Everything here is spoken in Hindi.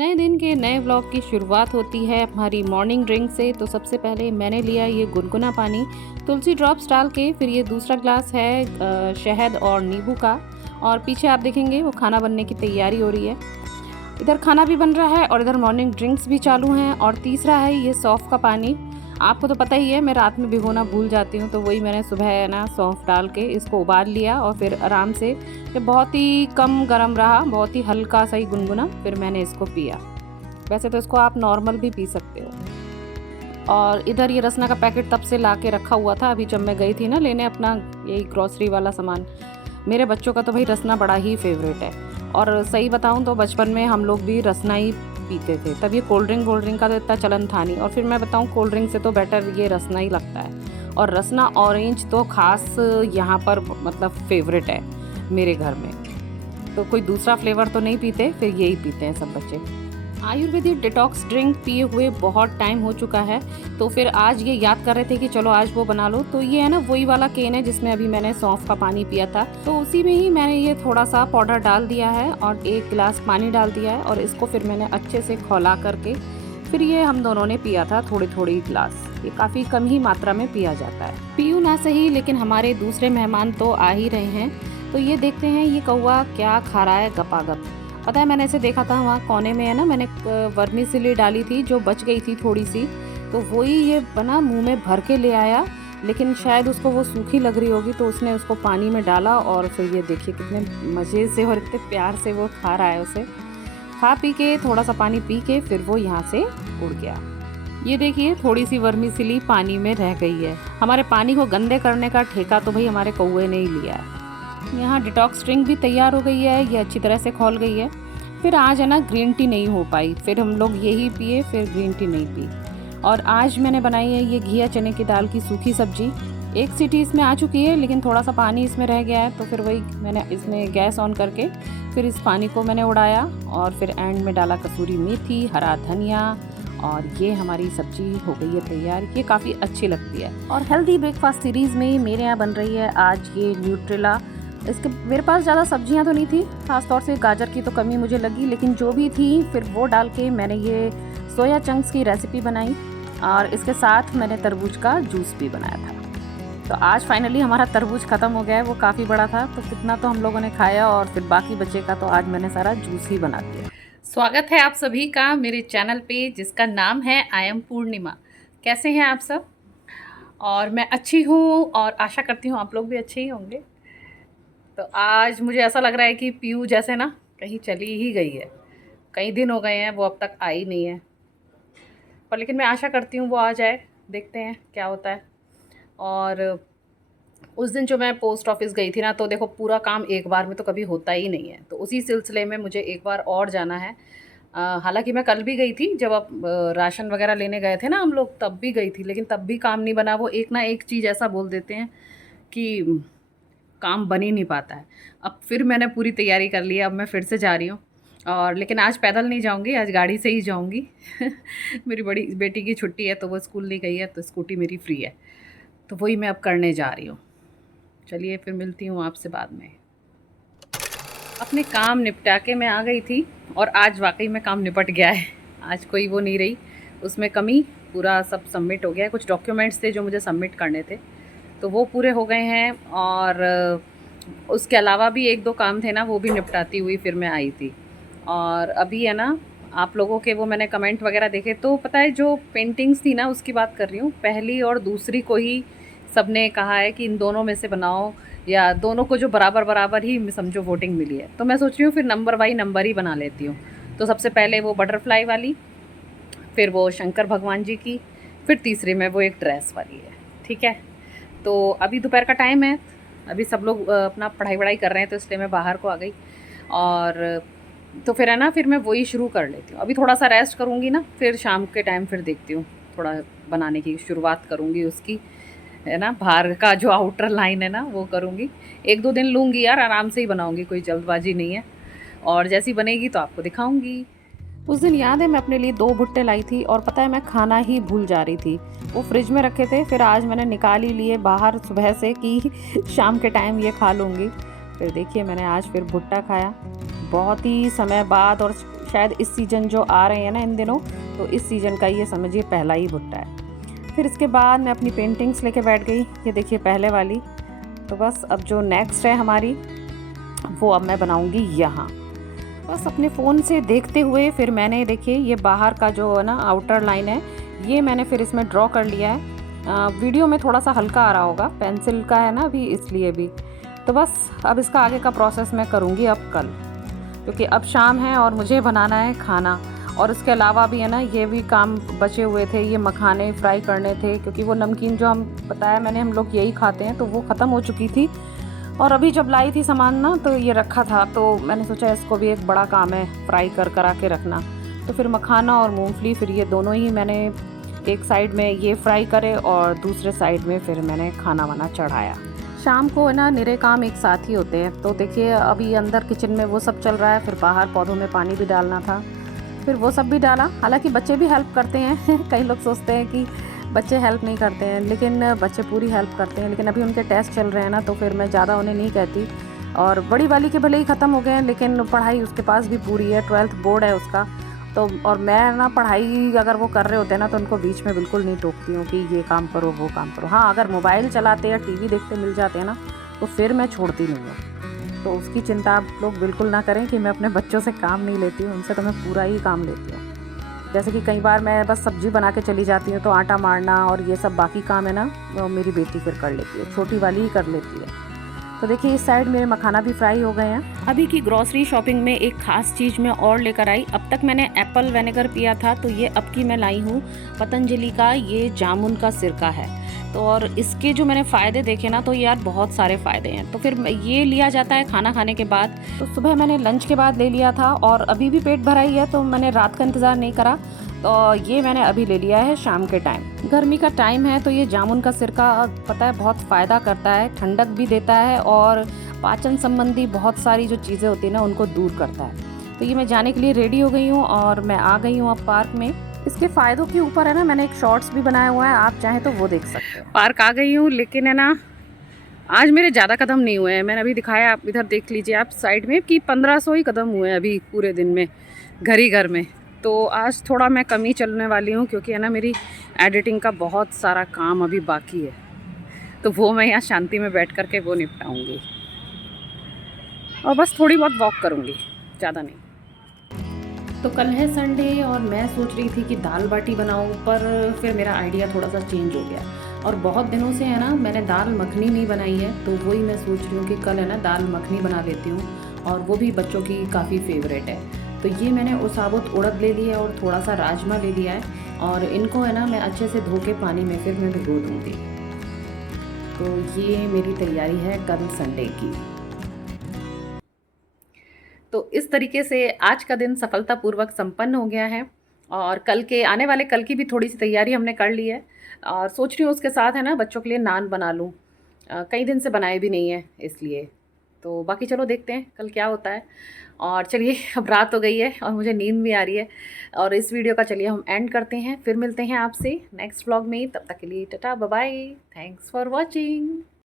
नए दिन के नए व्लॉग की शुरुआत होती है हमारी मॉर्निंग ड्रिंक से। तो सबसे पहले मैंने लिया ये गुनगुना पानी तुलसी ड्रॉप्स डाल के। फिर ये दूसरा ग्लास है शहद और नींबू का। और पीछे आप देखेंगे वो खाना बनने की तैयारी हो रही है। इधर खाना भी बन रहा है और इधर मॉर्निंग ड्रिंक्स भी चालू हैं। और तीसरा है ये सौंफ का पानी। आपको तो पता ही है मैं रात में भिगोना भूल जाती हूँ, तो वही मैंने सुबह ना सौंफ डाल के इसको उबाल लिया और फिर आराम से जब बहुत ही कम गर्म रहा, बहुत ही हल्का सा ही गुनगुना, फिर मैंने इसको पिया। वैसे तो इसको आप नॉर्मल भी पी सकते हो। और इधर ये रसना का पैकेट तब से ला के रखा हुआ था, अभी जब मैं गई थी ना लेने अपना यही ग्रॉसरी वाला सामान। मेरे बच्चों का तो भाई रसना बड़ा ही फेवरेट है। और सही बताऊँ तो बचपन में हम लोग भी रसना ही पीते थे, तब ये कोल्ड ड्रिंक का तो इतना चलन था नहीं। और फिर मैं बताऊँ कोल्ड ड्रिंक से तो बेटर ये रसना ही लगता है। और रसना ऑरेंज तो ख़ास यहाँ पर मतलब फेवरेट है मेरे घर में। तो कोई दूसरा फ्लेवर तो नहीं पीते, फिर यही पीते हैं सब बच्चे। आयुर्वेदिक डिटॉक्स ड्रिंक पिए हुए बहुत टाइम हो चुका है, तो फिर आज ये याद कर रहे थे कि चलो आज वो बना लो। तो ये है ना वही वाला केन है जिसमें अभी मैंने सौंफ का पानी पिया था, तो उसी में ही मैंने ये थोड़ा सा पाउडर डाल दिया है और 1 गिलास पानी डाल दिया है। और इसको फिर मैंने अच्छे से खौला करके फिर ये हम दोनों ने पिया था थोड़ी थोड़ी गिलास। ये काफ़ी कम ही मात्रा में पिया जाता है। पीयूँ ना सही, लेकिन हमारे दूसरे मेहमान तो आ ही रहे हैं। तो ये देखते हैं ये कौवा क्या खा रहा है गपागप। पता है मैंने ऐसे देखा था वहाँ कोने में है ना, मैंने वर्मीसिली डाली थी जो बच गई थी थोड़ी सी, तो वही ये बना मुंह में भर के ले आया। लेकिन शायद उसको वो सूखी लग रही होगी तो उसने उसको पानी में डाला और फिर ये देखिए कितने मज़े से और इतने प्यार से वो खा रहा है उसे। खा पी के थोड़ा सा पानी पी के फिर वो यहाँ से उड़ गया। ये देखिए थोड़ी सी वर्मीसिली पानी में रह गई है। हमारे पानी को गंदे करने का ठेका तो भाई हमारे कौवे ने ही लिया है। यहाँ डिटॉक्स ड्रिंक भी तैयार हो गई है, ये अच्छी तरह से खौल गई है। फिर आज है ना ग्रीन टी नहीं हो पाई, फिर हम लोग यही पिए, फिर ग्रीन टी नहीं पी। और आज मैंने बनाई है ये घिया चने की दाल की सूखी सब्जी। 1 सीटी इसमें आ चुकी है, लेकिन थोड़ा सा पानी इसमें रह गया है, तो फिर वही मैंने इसमें गैस ऑन करके फिर इस पानी को मैंने उड़ाया और फिर एंड में डाला कसूरी मेथी, हरा धनिया, और ये हमारी सब्जी हो गई है तैयार। ये काफ़ी अच्छी लगती है। और हेल्दी ब्रेकफास्ट सीरीज़ में मेरे यहाँ बन रही है आज ये न्यूट्रेला। इसके मेरे पास ज़्यादा सब्जियां तो नहीं थी, ख़ास तौर से गाजर की तो कमी मुझे लगी, लेकिन जो भी थी फिर वो डाल के मैंने ये सोया चंक्स की रेसिपी बनाई। और इसके साथ मैंने तरबूज का जूस भी बनाया था। तो आज फाइनली हमारा तरबूज ख़त्म हो गया है, वो काफ़ी बड़ा था तो कितना तो हम लोगों ने खाया, और फिर बाकी बचे का तो आज मैंने सारा जूस ही बना दिया। स्वागत है आप सभी का मेरे चैनल पे जिसका नाम है आई एम पूर्णिमा। कैसे हैं आप सब? और मैं अच्छी हूँ और आशा करती हूँ आप लोग भी अच्छे ही होंगे। तो आज मुझे ऐसा लग रहा है कि पीयू जैसे ना कहीं चली ही गई है। कई दिन हो गए हैं वो अब तक आई नहीं है, पर लेकिन मैं आशा करती हूँ वो आ जाए, देखते हैं क्या होता है। और उस दिन जो मैं पोस्ट ऑफिस गई थी ना, तो देखो पूरा काम एक बार में तो कभी होता ही नहीं है, तो उसी सिलसिले में मुझे एक बार और जाना है। हालांकि मैं कल भी गई थी, जब आप राशन वगैरह लेने गए थे ना हम लोग, तब भी गई थी, लेकिन तब भी काम नहीं बना। वो एक ना एक चीज़ ऐसा बोल देते हैं कि काम बन ही नहीं पाता है। अब फिर मैंने पूरी तैयारी कर ली है, अब मैं फिर से जा रही हूँ। और लेकिन आज पैदल नहीं जाऊँगी, आज गाड़ी से ही जाऊँगी। मेरी बड़ी बेटी की छुट्टी है तो वो स्कूल नहीं गई है, तो स्कूटी मेरी फ्री है, तो वही मैं अब करने जा रही हूँ। चलिए फिर मिलती हूँ आपसे बाद में। अपने काम निपटा के मैं आ गई थी और आज वाकई में काम निपट गया है। आज कोई वो नहीं रही उसमें कमी, पूरा सब सबमिट हो गया है। कुछ डॉक्यूमेंट्स थे जो मुझे सबमिट करने थे, तो वो पूरे हो गए हैं। और उसके अलावा भी 1-2 काम थे ना, वो भी निपटाती हुई फिर मैं आई थी। और अभी है ना आप लोगों के वो मैंने कमेंट वगैरह देखे, तो पता है जो पेंटिंग्स थी ना उसकी बात कर रही हूँ। पहली और दूसरी को ही सबने कहा है कि इन दोनों में से बनाओ, या दोनों को जो बराबर बराबर ही समझो वोटिंग मिली है। तो मैं सोच रही हूँ फिर नंबर बाई नंबर ही बना लेती हूँ। तो सबसे पहले वो बटरफ्लाई वाली, फिर वो शंकर भगवान जी की, फिर तीसरे में वो एक ड्रेस वाली है। ठीक है, तो अभी दोपहर का टाइम है, अभी सब लोग अपना पढ़ाई वढ़ाई कर रहे हैं, तो इसलिए मैं बाहर को आ गई। और तो फिर है ना फिर मैं वही शुरू कर लेती हूँ। अभी थोड़ा सा रेस्ट करूँगी ना, फिर शाम के टाइम फिर देखती हूँ, थोड़ा बनाने की शुरुआत करूँगी उसकी, है ना। बाहर का जो आउटर लाइन है ना वो करूँगी। 1-2 दिन लूँगी यार, आराम से ही बनाऊँगी, कोई जल्दबाजी नहीं है। और जैसी बनेगी तो आपको दिखाऊँगी। उस दिन याद है मैं अपने लिए 2 भुट्टे लाई थी, और पता है मैं खाना ही भूल जा रही थी, वो फ्रिज में रखे थे। फिर आज मैंने निकाल ही लिए बाहर सुबह से कि शाम के टाइम ये खा लूँगी। फिर देखिए मैंने आज फिर भुट्टा खाया बहुत ही समय बाद, और शायद इस सीज़न जो आ रहे हैं ना इन दिनों, तो इस सीज़न का ये समझिए पहला ही भुट्टा है। फिर इसके बाद मैं अपनी पेंटिंग्स लेके बैठ गई, ये देखिए पहले वाली। तो बस अब जो नेक्स्ट है हमारी, वो अब मैं बनाऊँगी यहाँ। बस अपने फ़ोन से देखते हुए फिर मैंने देखिए ये बाहर का जो है ना आउटर लाइन है, ये मैंने फिर इसमें ड्रॉ कर लिया है। वीडियो में थोड़ा सा हल्का आ रहा होगा, पेंसिल का है ना अभी इसलिए भी। तो बस अब इसका आगे का प्रोसेस मैं करूँगी अब कल, क्योंकि अब शाम है और मुझे बनाना है खाना। और इसके अलावा भी है ना ये भी काम बचे हुए थे, ये मखाने फ्राई करने थे, क्योंकि वो नमकीन जो हम बताया मैंने हम लोग यही खाते हैं, तो वो ख़त्म हो चुकी थी। और अभी जब लाई थी सामान ना तो ये रखा था, तो मैंने सोचा इसको भी एक बड़ा काम है फ्राई करा के रखना। तो फिर मखाना और मूंगफली फिर ये दोनों ही मैंने एक साइड में ये फ्राई करे और दूसरे साइड में फिर मैंने खाना वाना चढ़ाया। शाम को है ना निरे काम एक साथ ही होते हैं। तो देखिए अभी अंदर किचन में वो सब चल रहा है, फिर बाहर पौधों में पानी भी डालना था, फिर वो सब भी डाला। हालांकि बच्चे भी हेल्प करते हैं कई लोग सोचते हैं कि बच्चे हेल्प नहीं करते हैं, लेकिन बच्चे पूरी हेल्प करते हैं। लेकिन अभी उनके टेस्ट चल रहे हैं ना, तो फिर मैं ज़्यादा उन्हें नहीं कहती। और बड़ी वाली के भले ही ख़त्म हो गए हैं, लेकिन पढ़ाई उसके पास भी पूरी है, 12th बोर्ड है उसका। तो और मैं ना पढ़ाई अगर वो कर रहे होते हैं ना, तो उनको बीच में बिल्कुल नहीं टोकती हूँ कि ये काम करो वो काम करो। हाँ, अगर मोबाइल चलाते या टीवी देखते मिल जाते हैं ना, तो फिर मैं छोड़ती नहीं हूँ। तो उसकी चिंता आप लोग बिल्कुल ना करें कि मैं अपने बच्चों से काम नहीं लेती हूँ, उनसे तो मैं पूरा ही काम लेती हूँ। जैसे कि कई बार मैं बस सब्ज़ी बना के चली जाती हूँ, तो आटा मारना और ये सब बाकी काम है ना, वो मेरी बेटी फिर कर लेती है, छोटी वाली ही कर लेती है। तो देखिए इस साइड मेरे मखाना भी फ्राई हो गए हैं। अभी की ग्रॉसरी शॉपिंग में एक ख़ास चीज़ मैं और लेकर आई। अब तक मैंने एप्पल विनेगर पिया था, तो ये अब की मैं लाई हूँ पतंजलि का ये जामुन का सिरका है। तो और इसके जो मैंने फ़ायदे देखे ना, तो यार बहुत सारे फ़ायदे हैं। तो फिर ये लिया जाता है खाना खाने के बाद। तो सुबह मैंने लंच के बाद ले लिया था और अभी भी पेट भरा ही है, तो मैंने रात का इंतज़ार नहीं करा। तो ये मैंने अभी ले लिया है शाम के टाइम। गर्मी का टाइम है, तो ये जामुन का सिरका पता है बहुत फ़ायदा करता है, ठंडक भी देता है और पाचन संबंधी बहुत सारी जो चीज़ें होती हैं ना, उनको दूर करता है। तो ये मैं जाने के लिए रेडी हो गई हूँ और मैं आ गई हूँ अब पार्क में। इसके फ़ायदों के ऊपर है ना मैंने एक शॉर्ट्स भी बनाया हुआ है, आप चाहें तो वो देख सकते हैं। पार्क आ गई हूँ, लेकिन है ना आज मेरे ज़्यादा कदम नहीं हुए हैं। मैंने अभी दिखाया, आप इधर देख लीजिए आप साइड में कि 1500 ही कदम हुए हैं अभी पूरे दिन में घर में। तो आज थोड़ा मैं कम ही चलने वाली हूँ, क्योंकि है ना मेरी एडिटिंग का बहुत सारा काम अभी बाकी है, तो वो मैं यहाँ शांति में बैठ कर के वो निपटाऊँगी और बस थोड़ी बहुत वॉक करूँगी, ज़्यादा नहीं। तो कल है संडे और मैं सोच रही थी कि दाल बाटी बनाऊँ, पर फिर मेरा आइडिया थोड़ा सा चेंज हो गया। और बहुत दिनों से है ना मैंने दाल मखनी नहीं बनाई है, तो वही मैं सोच रही हूँ कि कल है ना दाल मखनी बना लेती हूँ, और वो भी बच्चों की काफ़ी फेवरेट है। तो ये मैंने साबुत उड़द ले लिया है और थोड़ा सा राजमा ले लिया है, और इनको है ना मैं अच्छे से धो के पानी में फिर मैं भिगो दूँगी। तो ये मेरी तैयारी है कल संडे की। तो इस तरीके से आज का दिन सफलतापूर्वक संपन्न हो गया है, और कल के आने वाले कल की भी थोड़ी सी तैयारी हमने कर ली है। और सोच रही हूँ उसके साथ है ना बच्चों के लिए नान बना लूँ, कई दिन से बनाए भी नहीं है इसलिए। तो बाकी चलो देखते हैं कल क्या होता है। और चलिए अब रात हो गई है और मुझे नींद भी आ रही है, और इस वीडियो का चलिए हम एंड करते हैं। फिर मिलते हैं आपसे नेक्स्ट व्लॉग में, तब तक के लिए tata bye bye, thanks for watching.